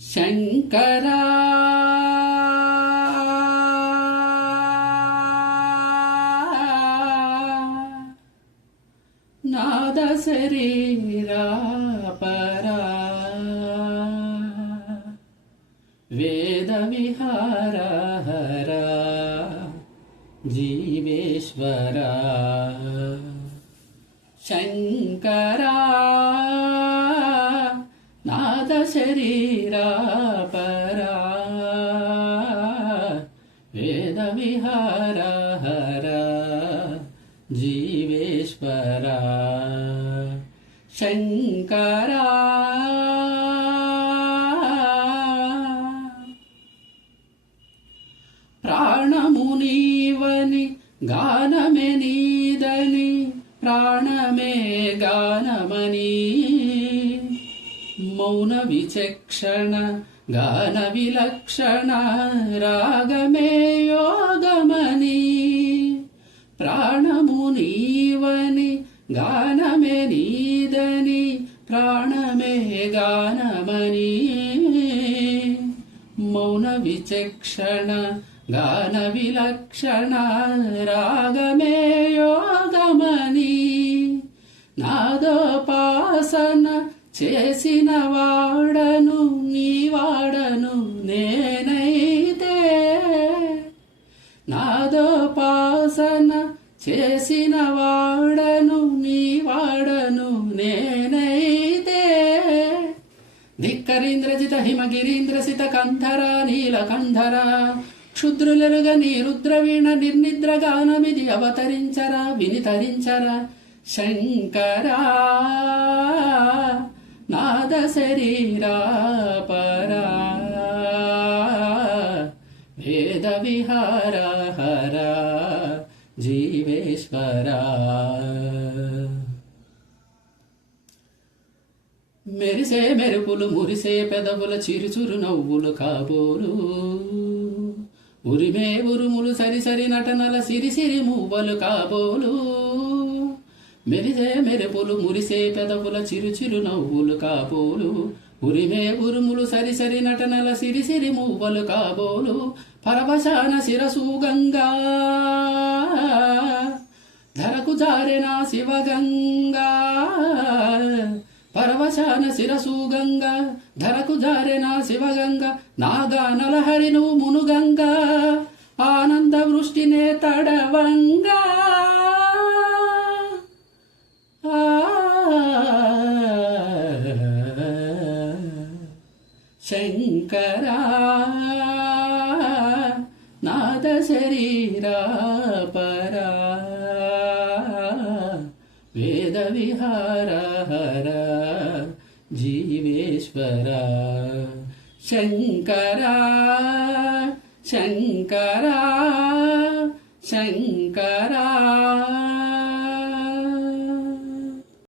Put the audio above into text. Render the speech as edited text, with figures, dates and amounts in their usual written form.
శంకరా నాద శరీరా పరా వేద విహార హరా జీవేశ్వరా శంకరా నాద శరీరా పరా వేద విహార హరా జీవేశ్వరా శంకరా ప్రాణము నీవని గానమే నీదని ప్రాణమే గానమని మౌన విచక్షణ గాన విలక్షణ రాగమే యోగమని ప్రాణము నీవని గానమే నీదని ప్రాణమే గానమని మౌన విచక్షణ గాన విలక్షణ రాగమే యోగమని నాదోపాసన చేసిన వాడను నీ వాడను నేనైతే నాదోపాసన చేసిన వాడను నీ వాడను నేనైతే ధిక్కరీంద్రజిత హిమగిరీంద్రసిత కంధర నీలకంధర క్షుద్రులెరుగని రుద్రవీణ నిర్నిద్ర గానమిది అవతరించరా వినితరించరా శంకరా నాద శరీరా పరా వేద విహార హరా జీవేశ్వరా మెరిసే మెరుపులు మురిసే పెదవుల చిరుచురు నవ్వులు కాబోలు ఉరిమే ఉరుములు సరిసరి నటనల సిరిసిరి మువ్వలు కాబోలు మెరిసే మెరుపులు మురిసే పెదవుల చిరుచిరు నవ్వులు కాబోలు ఉరిమే ఉరుములు సరిసరి నటనల సిరిసిరి మువ్వలు కాబోలు పరవశాన శిరసు గంగా ధరకు జారెన శివగంగా పరవశాన శిరసు గంగా ధరకు జారెన శివగంగా నాగా నలహరి నువ్వు మునుగంగా ఆనంద వృష్టినే తడవంగా శంకరా నాద శరీరా పరా వేద విహార హరా జీవేశ్వరా శంకరా శంకరా శంకరా